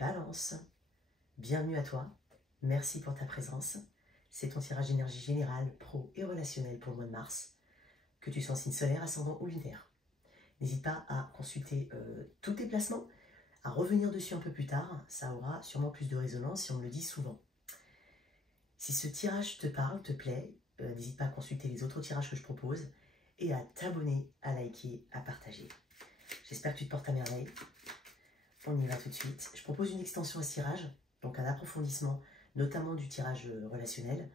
Balance, bienvenue à toi, merci pour ta présence. C'est ton tirage d'énergie générale, pro et relationnel pour le mois de mars, que tu sois en signe solaire, ascendant ou lunaire. N'hésite pas à consulter tous tes placements, à revenir dessus un peu plus tard, ça aura sûrement plus de résonance si on me le dit souvent. Si ce tirage te parle, te plaît, n'hésite pas à consulter les autres tirages que je propose et à t'abonner, à liker, à partager. J'espère que tu te portes à merveille. On y va tout de suite. Je propose une extension à ce tirage, donc un approfondissement, notamment du tirage relationnel.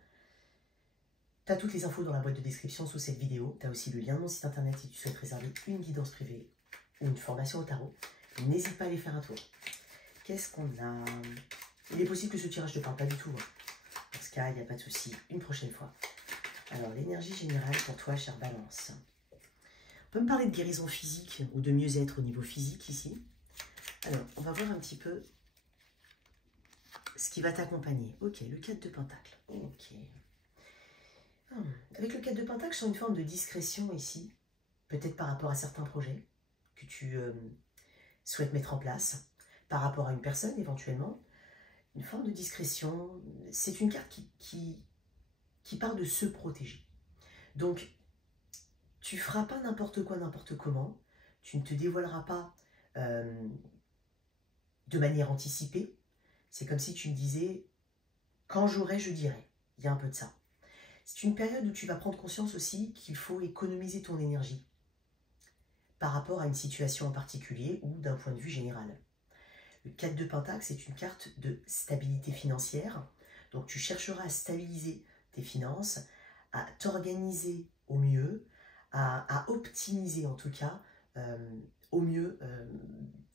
Tu as toutes les infos dans la boîte de description sous cette vidéo. Tu as aussi le lien de mon site internet si tu souhaites réserver une guidance privée ou une formation au tarot. N'hésite pas à aller faire un tour. Qu'est-ce qu'on a? Il est possible que ce tirage ne te parle pas du tout. Dans ce cas, il n'y a pas de souci. Une prochaine fois. Alors, l'énergie générale pour toi, chère Balance. On peut me parler de guérison physique ou de mieux-être au niveau physique ici. Alors, on va voir un petit peu ce qui va t'accompagner. Ok, le 4 de Pentacle. Ok. Avec le 4 de Pentacle, je sens une forme de discrétion ici. Peut-être par rapport à certains projets que tu souhaites mettre en place. Par rapport à une personne, éventuellement. Une forme de discrétion. C'est une carte qui parle de se protéger. Donc, tu ne feras pas n'importe quoi, n'importe comment. Tu ne te dévoileras pas de manière anticipée. C'est comme si tu me disais, quand j'aurai, je dirai. Il y a un peu de ça. C'est une période où tu vas prendre conscience aussi qu'il faut économiser ton énergie par rapport à une situation en particulier ou d'un point de vue général. Le 4 de Pentacle, c'est une carte de stabilité financière. Donc tu chercheras à stabiliser tes finances, à t'organiser au mieux, à optimiser en tout cas au mieux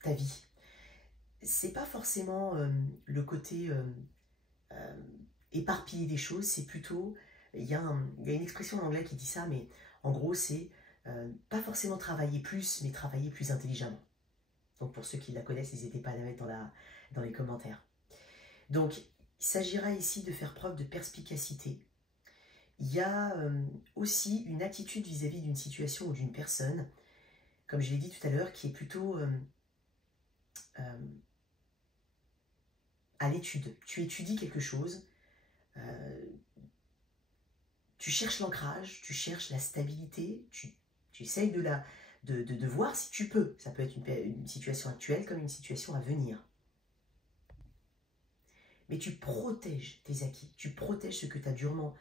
ta vie. C'est pas forcément le côté éparpiller des choses, c'est plutôt, il y a une expression en anglais qui dit ça, mais en gros c'est pas forcément travailler plus, mais travailler plus intelligemment. Donc pour ceux qui la connaissent, n'hésitez pas à la mettre dans les commentaires. Donc il s'agira ici de faire preuve de perspicacité. Il y a aussi une attitude vis-à-vis d'une situation ou d'une personne, comme je l'ai dit tout à l'heure, qui est plutôt à l'étude. Tu étudies quelque chose, tu cherches l'ancrage, tu cherches la stabilité, tu essayes de voir si tu peux. Ça peut être une situation actuelle comme une situation à venir. Mais tu protèges tes acquis, tu protèges ce que tu as durement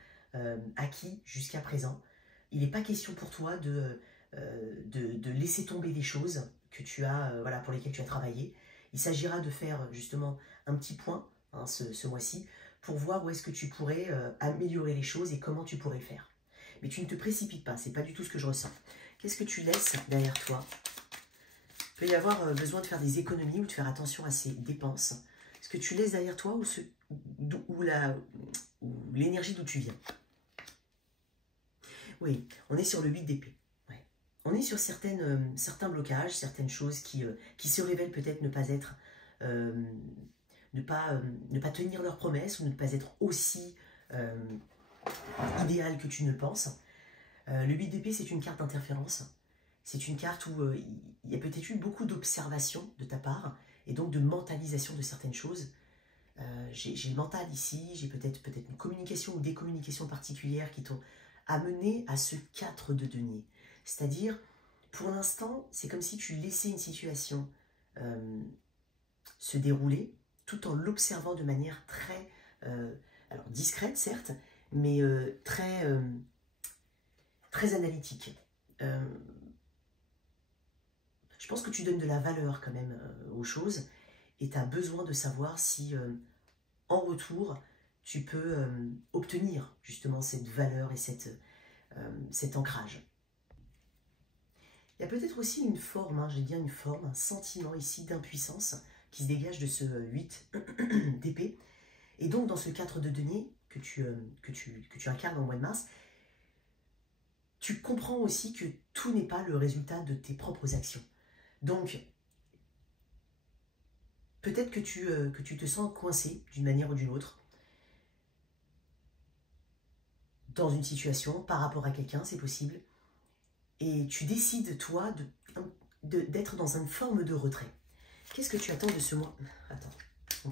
acquis jusqu'à présent. Il n'est pas question pour toi de laisser tomber les choses que tu as, voilà, pour lesquelles tu as travaillé. Il s'agira de faire justement un petit point hein, ce mois-ci pour voir où est-ce que tu pourrais améliorer les choses et comment tu pourrais le faire. Mais tu ne te précipites pas, c'est pas du tout ce que je ressens. Qu'est-ce que tu laisses derrière toi? Il peut y avoir besoin de faire des économies ou de faire attention à ses dépenses. Ce que tu laisses derrière toi ou l'énergie d'où tu viens. Oui, on est sur le 8 d'épée. Ouais. On est sur certains blocages, certaines choses qui se révèlent peut-être ne pas être, ne pas tenir leurs promesses ou ne pas être aussi idéales que tu ne le penses. Le 8 d'épée, c'est une carte d'interférence. C'est une carte où il y a peut-être eu beaucoup d'observation de ta part et donc de mentalisation de certaines choses. J'ai le mental ici, j'ai peut-être une communication ou des communications particulières qui t'ont amené à ce 4 de denier. C'est-à-dire, pour l'instant, c'est comme si tu laissais une situation se dérouler tout en l'observant de manière très alors discrète, certes, mais très analytique. Je pense que tu donnes de la valeur quand même aux choses et tu as besoin de savoir si en retour tu peux obtenir justement cette valeur et cet ancrage. Il y a peut-être aussi une forme, hein, je vais dire une forme, un sentiment ici d'impuissance qui se dégage de ce 8 d'épée. Et donc dans ce 4 de denier que tu incarnes au mois de mars, tu comprends aussi que tout n'est pas le résultat de tes propres actions. Donc, peut-être que tu te sens coincé d'une manière ou d'une autre dans une situation, par rapport à quelqu'un, c'est possible. Et tu décides, toi, d'être dans une forme de retrait. Qu'est-ce que tu attends de ce mois? Attends, Oh.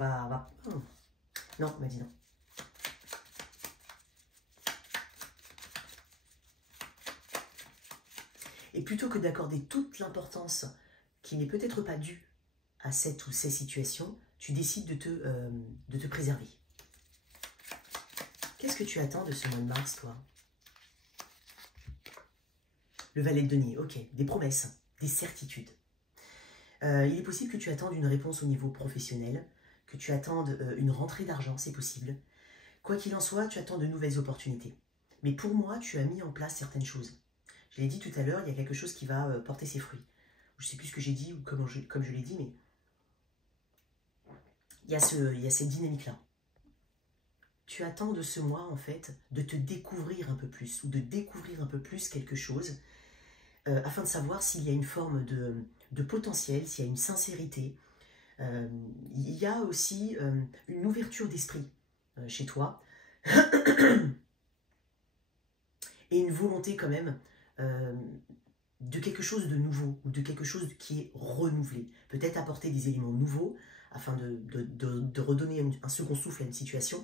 Non, on m'a dit non. Et plutôt que d'accorder toute l'importance qui n'est peut-être pas due à cette ou ces situations, tu décides de te préserver. Qu'est-ce que tu attends de ce mois de mars, toi? Le valet de denier, ok. Des promesses, des certitudes. Il est possible que tu attendes une réponse au niveau professionnel, que tu attendes une rentrée d'argent, c'est possible. Quoi qu'il en soit, tu attends de nouvelles opportunités. Mais pour moi, tu as mis en place certaines choses. Je l'ai dit tout à l'heure, il y a quelque chose qui va porter ses fruits. Je ne sais plus ce que j'ai dit ou comme je l'ai dit, mais il y a cette dynamique-là. Tu attends de ce mois, en fait, de te découvrir un peu plus, ou de découvrir un peu plus quelque chose, afin de savoir s'il y a une forme de potentiel, s'il y a une sincérité. Il y a aussi une ouverture d'esprit chez toi, et une volonté quand même de quelque chose de nouveau, ou de quelque chose qui est renouvelé. Peut-être apporter des éléments nouveaux, afin de redonner un second souffle à une situation,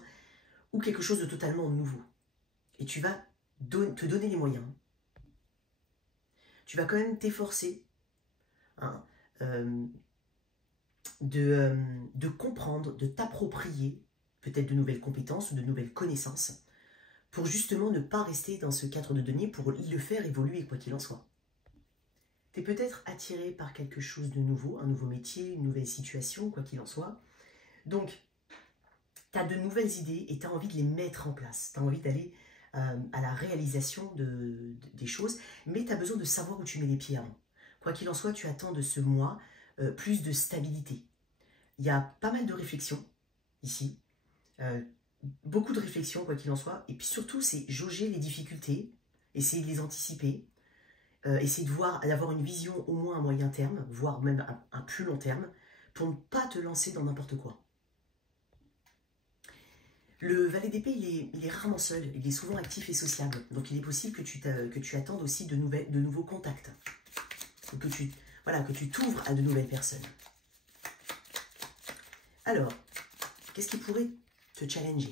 ou quelque chose de totalement nouveau. Et tu vas te donner les moyens. Tu vas quand même t'efforcer hein, de comprendre, de t'approprier peut-être de nouvelles compétences ou de nouvelles connaissances pour justement ne pas rester dans ce cadre de denier, pour le faire évoluer quoi qu'il en soit. Tu es peut-être attiré par quelque chose de nouveau, un nouveau métier, une nouvelle situation, quoi qu'il en soit. Donc, tu as de nouvelles idées et tu as envie de les mettre en place. Tu as envie d'aller à la réalisation des choses, mais tu as besoin de savoir où tu mets les pieds avant. Quoi qu'il en soit, tu attends de ce mois plus de stabilité. Il y a pas mal de réflexions ici, beaucoup de réflexions, quoi qu'il en soit, et puis surtout, c'est jauger les difficultés, essayer de les anticiper, essayer d'avoir une vision au moins à moyen terme, voire même un plus long terme, pour ne pas te lancer dans n'importe quoi. Le valet d'épée, il est rarement seul, il est souvent actif et sociable. Donc il est possible que tu attendes aussi de nouveaux contacts. Ou que tu t'ouvres à de nouvelles personnes. Alors, qu'est-ce qui pourrait te challenger?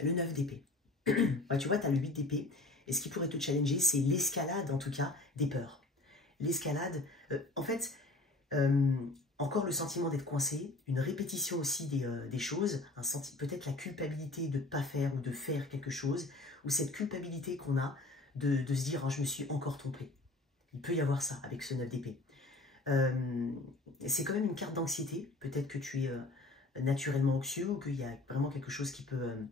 Le 9 d'épée. Ouais, tu vois, tu as le 8 d'épée. Et ce qui pourrait te challenger, c'est l'escalade, en tout cas, des peurs. L'escalade, en fait, encore le sentiment d'être coincé, une répétition aussi des choses, peut-être la culpabilité de ne pas faire ou de faire quelque chose, ou cette culpabilité qu'on a de se dire oh, « je me suis encore trompé ». Il peut y avoir ça avec ce 9 d'épée. C'est quand même une carte d'anxiété, peut-être que tu es naturellement anxieux ou qu'il y a vraiment quelque chose qui peut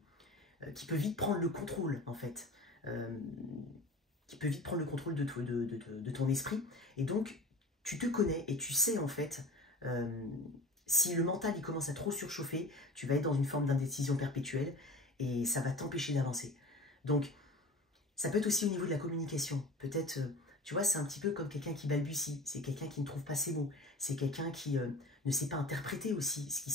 vite prendre le contrôle en fait, qui peut vite prendre le contrôle de ton esprit, et donc tu te connais et tu sais en fait si le mental il commence à trop surchauffer, tu vas être dans une forme d'indécision perpétuelle et ça va t'empêcher d'avancer. Donc ça peut être aussi au niveau de la communication, peut-être tu vois, c'est un petit peu comme quelqu'un qui balbutie, c'est quelqu'un qui ne trouve pas ses mots, c'est quelqu'un qui ne sait pas interpréter aussi ce qui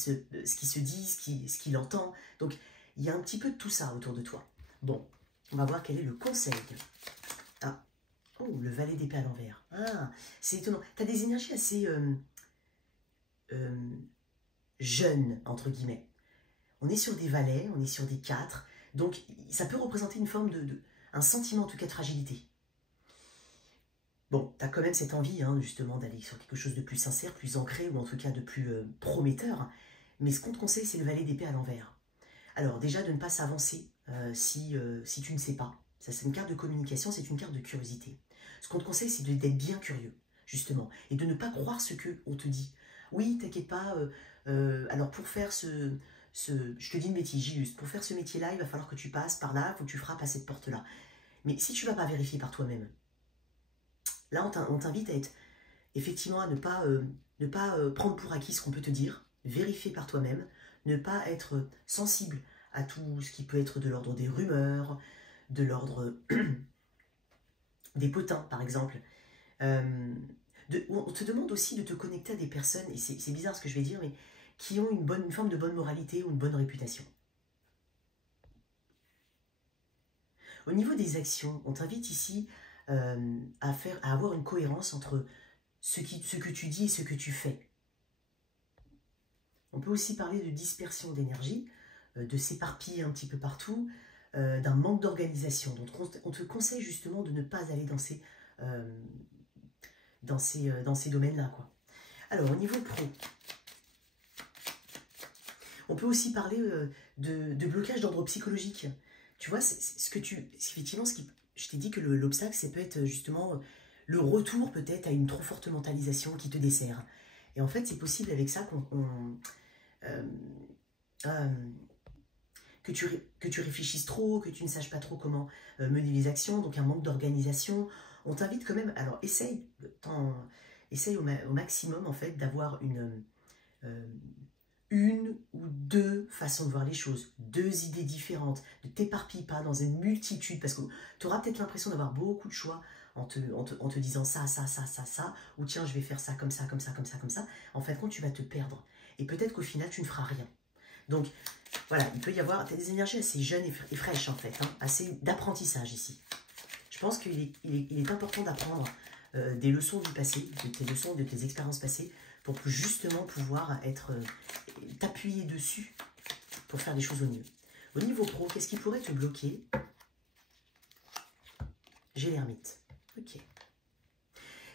se dit, ce qu'il entend. Donc, il y a un petit peu de tout ça autour de toi. Bon, on va voir quel est le conseil. Ah, oh, le valet d'épée à l'envers. Ah, c'est étonnant. Tu as des énergies assez jeunes, entre guillemets. On est sur des valets, on est sur des 4, donc ça peut représenter une forme un sentiment en tout cas de fragilité. Bon, tu as quand même cette envie, hein, justement, d'aller sur quelque chose de plus sincère, plus ancré, ou en tout cas de plus prometteur. Mais ce qu'on te conseille, c'est le valet d'épée à l'envers. Alors, déjà, de ne pas s'avancer si tu ne sais pas. Ça, c'est une carte de communication, c'est une carte de curiosité. Ce qu'on te conseille, c'est d'être bien curieux, justement, et de ne pas croire ce qu'on te dit. Oui, t'inquiète pas, alors pour faire je te dis une bêtise, juste, pour faire ce métier-là, il va falloir que tu passes par là, il faut que tu frappes à cette porte-là. Mais si tu ne vas pas vérifier par toi-même, là, on t'invite à être, effectivement, à ne pas prendre pour acquis ce qu'on peut te dire, vérifier par toi-même, ne pas être sensible à tout ce qui peut être de l'ordre des rumeurs, de l'ordre des potins, par exemple. On te demande aussi de te connecter à des personnes, et c'est bizarre ce que je vais dire, mais qui ont une forme de bonne moralité ou une bonne réputation. Au niveau des actions, on t'invite ici à avoir une cohérence entre ce que tu dis et ce que tu fais. On peut aussi parler de dispersion d'énergie, de s'éparpiller un petit peu partout, d'un manque d'organisation. Donc on te conseille justement de ne pas aller dans ces domaines-là, quoi. Alors, au niveau pro, on peut aussi parler de blocage d'ordre psychologique. Tu vois, effectivement, je t'ai dit que l'obstacle, ça peut être justement le retour peut-être à une trop forte mentalisation qui te dessert. Et en fait, c'est possible avec ça que tu réfléchisses trop, que tu ne saches pas trop comment mener les actions, donc un manque d'organisation. On t'invite quand même, alors essaye au maximum en fait d'avoir une ou deux façons de voir les choses, deux idées différentes, ne t'éparpille pas dans une multitude, parce que tu auras peut-être l'impression d'avoir beaucoup de choix en te disant ça, ou tiens, je vais faire ça, comme ça, comme ça, comme ça, comme ça. En fin de compte, tu vas te perdre. Et peut-être qu'au final, tu ne feras rien. Donc, voilà, il peut y avoir des énergies assez jeunes et fraîches, en fait, hein, assez d'apprentissage ici. Je pense qu'il est important d'apprendre des leçons du passé, de tes leçons, de tes expériences passées, pour justement pouvoir t'appuyer dessus pour faire les choses au mieux. Au niveau pro, qu'est-ce qui pourrait te bloquer? J'ai l'ermite. Ok.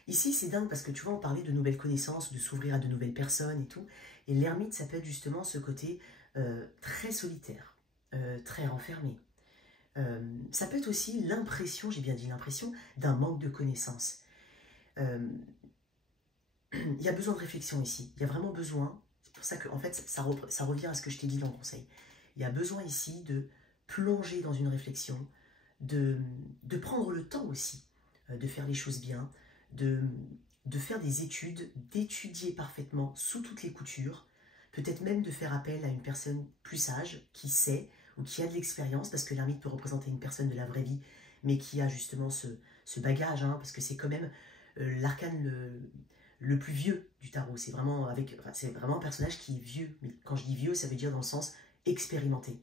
Ici, c'est dingue parce que tu vois, on parlait de nouvelles connaissances, de s'ouvrir à de nouvelles personnes et tout. Et l'ermite, ça peut être justement ce côté très solitaire, très renfermé. Ça peut être aussi l'impression, j'ai bien dit l'impression, d'un manque de connaissances. Il y a besoin de réflexion ici. Il y a vraiment besoin. C'est pour ça que, en fait, ça revient à ce que je t'ai dit dans le conseil. Il y a besoin ici de plonger dans une réflexion, de prendre le temps aussi de faire les choses bien, de faire des études, d'étudier parfaitement sous toutes les coutures, peut-être même de faire appel à une personne plus sage qui sait ou qui a de l'expérience, parce que l'ermite peut représenter une personne de la vraie vie, mais qui a justement ce bagage, hein, parce que c'est quand même l'arcane le plus vieux du tarot. C'est vraiment un personnage qui est vieux, mais quand je dis vieux, ça veut dire dans le sens expérimenté.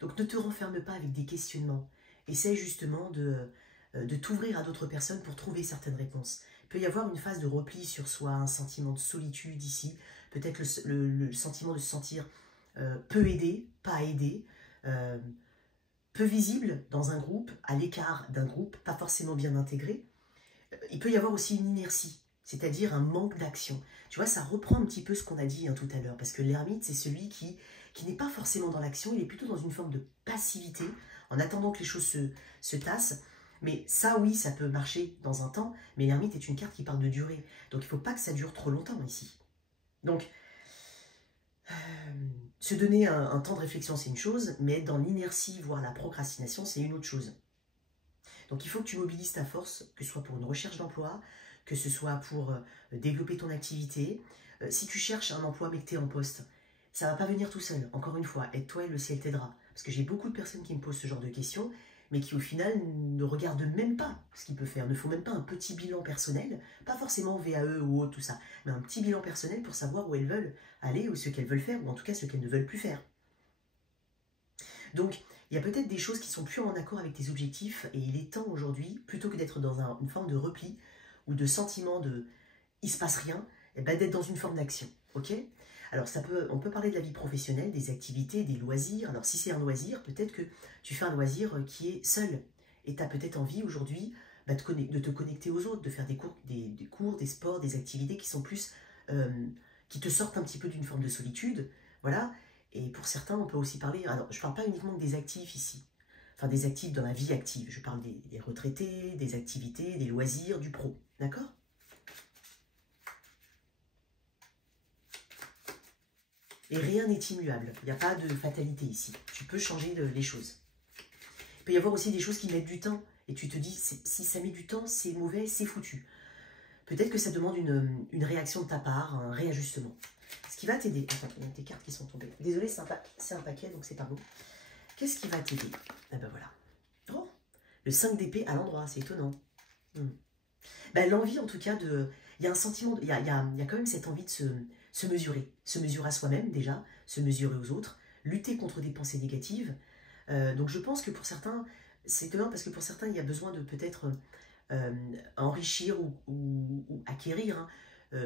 Donc ne te renferme pas avec des questionnements. Essaye justement de t'ouvrir à d'autres personnes pour trouver certaines réponses. Il peut y avoir une phase de repli sur soi, un sentiment de solitude ici, peut-être le sentiment de se sentir peu aidé, pas aidé, peu visible dans un groupe, à l'écart d'un groupe, pas forcément bien intégré. Il peut y avoir aussi une inertie, c'est-à-dire un manque d'action. Tu vois, ça reprend un petit peu ce qu'on a dit tout à l'heure, parce que l'ermite, c'est celui qui n'est pas forcément dans l'action, il est plutôt dans une forme de passivité, en attendant que les choses se tassent. Mais ça, oui, ça peut marcher dans un temps, mais l'ermite est une carte qui parle de durée. Donc, il ne faut pas que ça dure trop longtemps ici. Donc, se donner un temps de réflexion, c'est une chose, mais être dans l'inertie, voire la procrastination, c'est une autre chose. Donc, il faut que tu mobilises ta force, que ce soit pour une recherche d'emploi, que ce soit pour développer ton activité. Si tu cherches un emploi mais que tu es en poste, ça ne va pas venir tout seul. Encore une fois, aide-toi et le ciel t'aidera. Parce que j'ai beaucoup de personnes qui me posent ce genre de questions, mais qui au final ne regardent même pas ce qu'ils peuvent faire, ne font même pas un petit bilan personnel, pas forcément VAE ou autre, tout ça, mais un petit bilan personnel pour savoir où elles veulent aller ou ce qu'elles veulent faire, ou en tout cas ce qu'elles ne veulent plus faire. Donc, il y a peut-être des choses qui sont plus en accord avec tes objectifs, et il est temps aujourd'hui, plutôt que d'être dans une forme de repli, ou de sentiment de « il se passe rien », eh ben, d'être dans une forme d'action, ok? Alors, on peut parler de la vie professionnelle, des activités, des loisirs. Alors, si c'est un loisir, peut-être que tu fais un loisir qui est seul. Et tu as peut-être envie aujourd'hui de te connecter aux autres, de faire des cours, des sports, des activités qui sont plus... qui te sortent un petit peu d'une forme de solitude. Voilà. Et pour certains, on peut aussi parler... Alors, je ne parle pas uniquement des actifs ici. Enfin, des actifs dans la vie active. Je parle des retraités, des activités, des loisirs, du pro. D'accord ? Et rien n'est immuable, il n'y a pas de fatalité ici. Tu peux changer les choses. Il peut y avoir aussi des choses qui mettent du temps. Et tu te dis, si ça met du temps, c'est mauvais, c'est foutu. Peut-être que ça demande une réaction de ta part, un réajustement. Ce qui va t'aider... Attends, il y a des cartes qui sont tombées. Désolé, c'est un paquet, donc c'est pas beau. Qu'est-ce qui va t'aider? Ah ben voilà. Oh, le 5 d'épée à l'endroit, c'est étonnant. Ben, l'envie, en tout cas, il y a un sentiment... Il y a quand même cette envie de se mesurer à soi-même déjà, se mesurer aux autres, lutter contre des pensées négatives. Donc je pense que pour certains, c'est étonnant parce que pour certains, il y a besoin de peut-être enrichir ou acquérir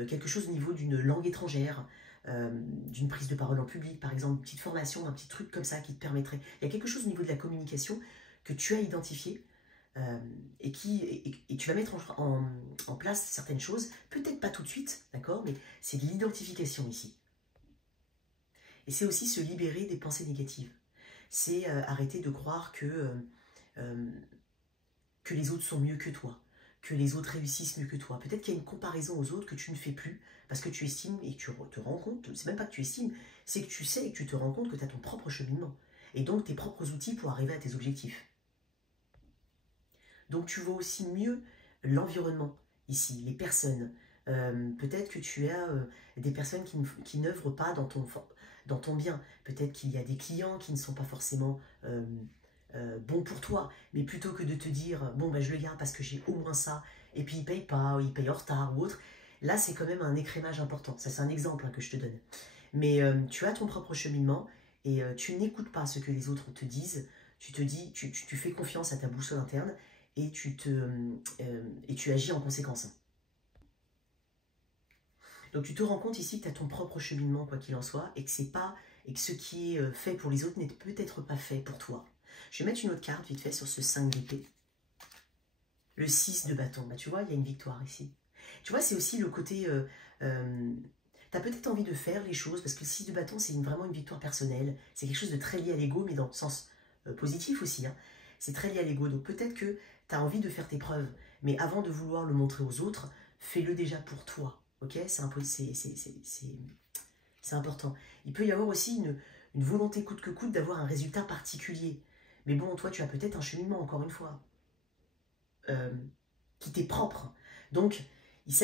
quelque chose au niveau d'une langue étrangère, d'une prise de parole en public, par exemple, une petite formation, un petit truc comme ça qui te permettrait. Il y a quelque chose au niveau de la communication que tu as identifié et tu vas mettre en place certaines choses, peut-être pas tout de suite, d'accord, mais c'est de l'identification ici. Et c'est aussi se libérer des pensées négatives. C'est arrêter de croire que les autres sont mieux que toi, que les autres réussissent mieux que toi. Peut-être qu'il y a une comparaison aux autres que tu ne fais plus parce que tu estimes et que tu te rends compte, c'est même pas que tu estimes, c'est que tu sais et que tu te rends compte que tu as ton propre cheminement et donc tes propres outils pour arriver à tes objectifs. Donc tu vois aussi mieux l'environnement ici, les personnes. Peut-être que tu as des personnes qui n'œuvrent pas dans ton bien. Peut-être qu'il y a des clients qui ne sont pas forcément bons pour toi. Mais plutôt que de te dire, bon, ben, je le garde parce que j'ai au moins ça, et puis il ne paye pas, ou il paye en retard ou autre, là c'est quand même un écrémage important. Ça c'est un exemple que je te donne. Mais tu as ton propre cheminement et tu n'écoutes pas ce que les autres te disent. Tu te dis, tu fais confiance à ta boussole interne et tu agis en conséquence. Donc tu te rends compte ici que tu as ton propre cheminement, quoi qu'il en soit, et que ce qui est fait pour les autres n'est peut-être pas fait pour toi. Je vais mettre une autre carte vite fait sur ce 5 d'épée. Le 6 de bâton. Bah, tu vois, il y a une victoire ici. Tu vois, c'est aussi le côté... tu as peut-être envie de faire les choses, parce que le 6 de bâton, c'est vraiment une victoire personnelle. C'est quelque chose de très lié à l'ego, mais dans le sens positif aussi. Hein. C'est très lié à l'ego. Donc peut-être que tu as envie de faire tes preuves, mais avant de vouloir le montrer aux autres, fais-le déjà pour toi. Ok, c'est important. Il peut y avoir aussi une volonté coûte que coûte d'avoir un résultat particulier. Mais bon, toi, tu as peut-être un cheminement, encore une fois, qui t'est propre. Donc, il ne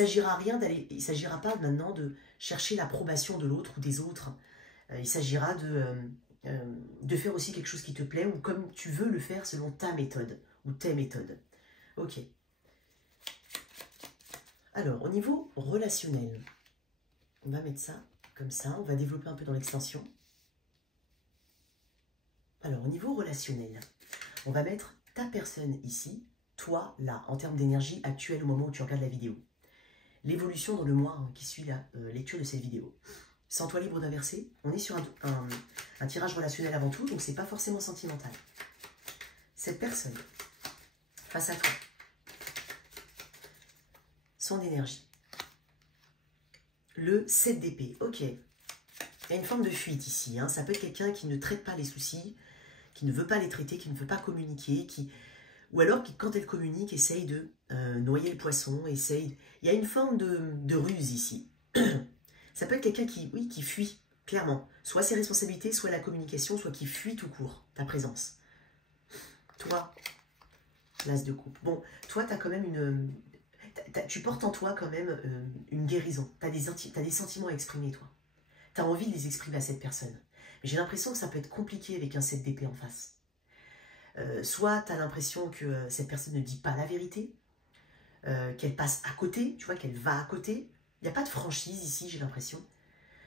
s'agira pas maintenant de chercher l'approbation de l'autre ou des autres. Il s'agira de faire aussi quelque chose qui te plaît ou comme tu veux le faire selon ta méthode ou tes méthodes. Ok. Alors, au niveau relationnel, on va mettre ça comme ça. On va développer un peu dans l'extension. Alors, au niveau relationnel, on va mettre ta personne ici, toi là, en termes d'énergie actuelle au moment où tu regardes la vidéo. L'évolution dans le mois qui suit la lecture de cette vidéo. Sens-toi libre d'inverser. On est sur un tirage relationnel avant tout, donc c'est pas forcément sentimental. Cette personne, face à toi, son énergie. Le 7 d'épée, ok. Il y a une forme de fuite ici. Hein. Ça peut être quelqu'un qui ne traite pas les soucis, qui ne veut pas les traiter, qui ne veut pas communiquer, ou alors qui, quand elle communique, essaye de noyer le poisson, Il y a une forme de ruse ici. Ça peut être quelqu'un qui fuit, clairement. Soit ses responsabilités, soit la communication, soit qui fuit tout court, ta présence. Toi, l'as de coupe. Bon, toi, tu as quand même tu portes en toi quand même une guérison. Tu as des sentiments à exprimer, toi. Tu as envie de les exprimer à cette personne. Mais j'ai l'impression que ça peut être compliqué avec un 7 d'épée en face. Soit tu as l'impression que cette personne ne dit pas la vérité, qu'elle passe à côté, tu vois, qu'elle va à côté. Il n'y a pas de franchise ici, j'ai l'impression.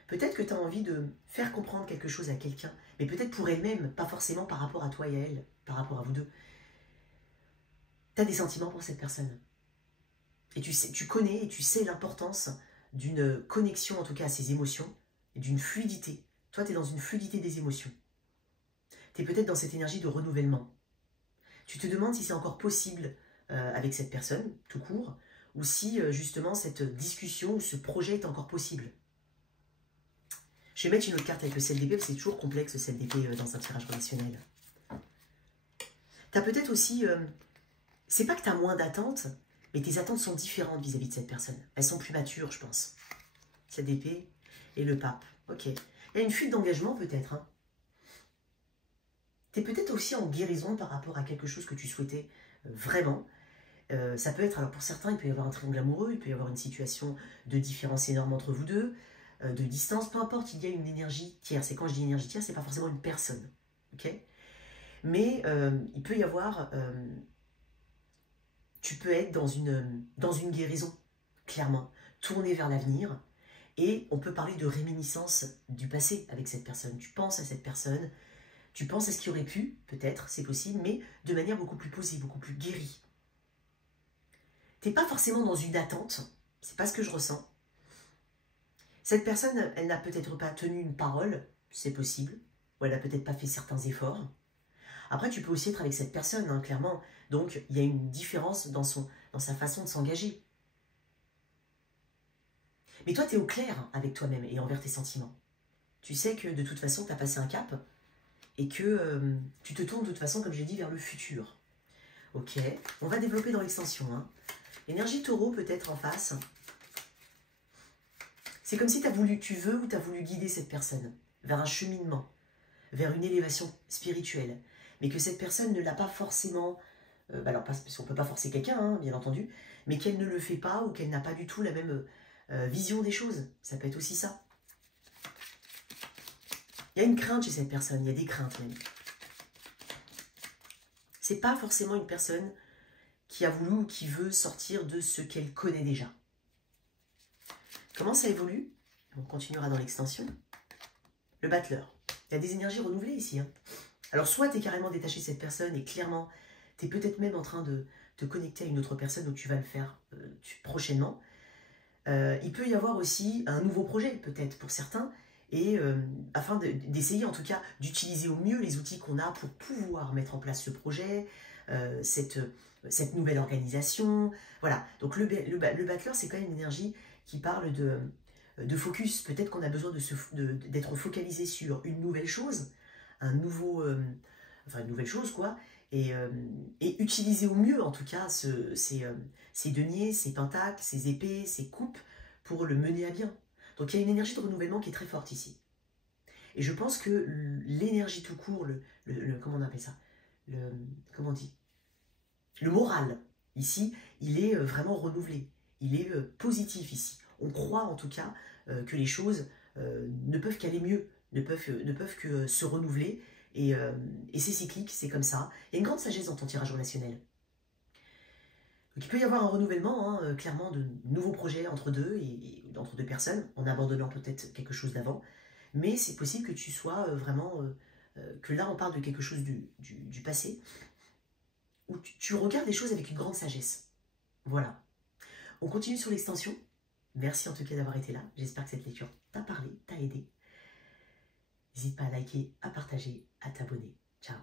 Peut-être que tu as envie de faire comprendre quelque chose à quelqu'un, mais peut-être pour elle-même, pas forcément par rapport à toi et à elle, par rapport à vous deux. Tu as des sentiments pour cette personne. Et tu connais et tu sais l'importance d'une connexion, en tout cas à ses émotions, et d'une fluidité. Toi, tu es dans une fluidité des émotions. Tu es peut-être dans cette énergie de renouvellement. Tu te demandes si c'est encore possible avec cette personne, tout court, ou si justement cette discussion ou ce projet est encore possible. Je vais mettre une autre carte avec le 7 d'épée, parce que c'est toujours complexe le 7 d'épée dans un tirage relationnel. Tu as peut-être aussi... c'est pas que tu as moins d'attentes, mais tes attentes sont différentes vis-à-vis de cette personne. Elles sont plus matures, je pense. 7 d'épée et le pape. Ok. Il y a une fuite d'engagement peut-être. Hein. Tu es peut-être aussi en guérison par rapport à quelque chose que tu souhaitais vraiment. Ça peut être, alors pour certains, il peut y avoir un triangle amoureux, il peut y avoir une situation de différence énorme entre vous deux, de distance, peu importe, il y a une énergie tierce. Et quand je dis énergie tierce, c'est pas forcément une personne. Ok. Mais il peut y avoir... tu peux être dans une guérison, clairement, tourner vers l'avenir. Et on peut parler de réminiscence du passé avec cette personne. Tu penses à cette personne, tu penses à ce qui aurait pu, peut-être, c'est possible, mais de manière beaucoup plus posée, beaucoup plus guérie. Tu n'es pas forcément dans une attente, c'est pas ce que je ressens. Cette personne, elle n'a peut-être pas tenu une parole, c'est possible, ou elle n'a peut-être pas fait certains efforts. Après, tu peux aussi être avec cette personne, hein, clairement. Donc, il y a une différence dans sa façon de s'engager. Mais toi, tu es au clair avec toi-même et envers tes sentiments. Tu sais que de toute façon, tu as passé un cap et que tu te tournes de toute façon, comme j'ai dit, vers le futur. Ok, on va développer dans l'extension. Hein. Énergie taureau peut-être en face. C'est comme si tu veux ou tu as voulu guider cette personne vers un cheminement, vers une élévation spirituelle. Mais que cette personne ne l'a pas forcément... alors, parce qu'on ne peut pas forcer quelqu'un, hein, bien entendu, mais qu'elle ne le fait pas ou qu'elle n'a pas du tout la même vision des choses. Ça peut être aussi ça. Il y a une crainte chez cette personne, il y a des craintes même. C'est pas forcément une personne qui a voulu ou qui veut sortir de ce qu'elle connaît déjà. Comment ça évolue? On continuera dans l'extension. Le battleur. Il y a des énergies renouvelées ici. Hein. Alors soit tu es carrément détaché de cette personne et clairement, tu es peut-être même en train de te connecter à une autre personne, donc tu vas le faire prochainement. Il peut y avoir aussi un nouveau projet peut-être pour certains, et afin d'essayer en tout cas d'utiliser au mieux les outils qu'on a pour pouvoir mettre en place ce projet, cette nouvelle organisation. Voilà, donc le battleur, c'est quand même une énergie qui parle de focus. Peut-être qu'on a besoin d'être focalisé sur une nouvelle chose, une nouvelle chose quoi, et utiliser au mieux en tout cas ces deniers, ces pentacles, ces épées, ces coupes pour le mener à bien. Donc il y a une énergie de renouvellement qui est très forte ici. Et je pense que l'énergie tout court, comment on appelle ça, comment on dit, le moral ici, il est vraiment renouvelé, il est positif ici. On croit en tout cas que les choses ne peuvent qu'aller mieux, ne peuvent que se renouveler, et c'est cyclique, c'est comme ça. Il y a une grande sagesse dans ton tirage relationnel. Donc il peut y avoir un renouvellement, hein, clairement, de nouveaux projets entre deux, entre deux personnes, en abandonnant peut-être quelque chose d'avant, mais c'est possible que tu sois vraiment, que là on parle de quelque chose du passé, où tu regardes les choses avec une grande sagesse. Voilà. On continue sur l'extension. Merci en tout cas d'avoir été là. J'espère que cette lecture t'a parlé, t'a aidé. N'hésite pas à liker, à partager, à t'abonner. Ciao.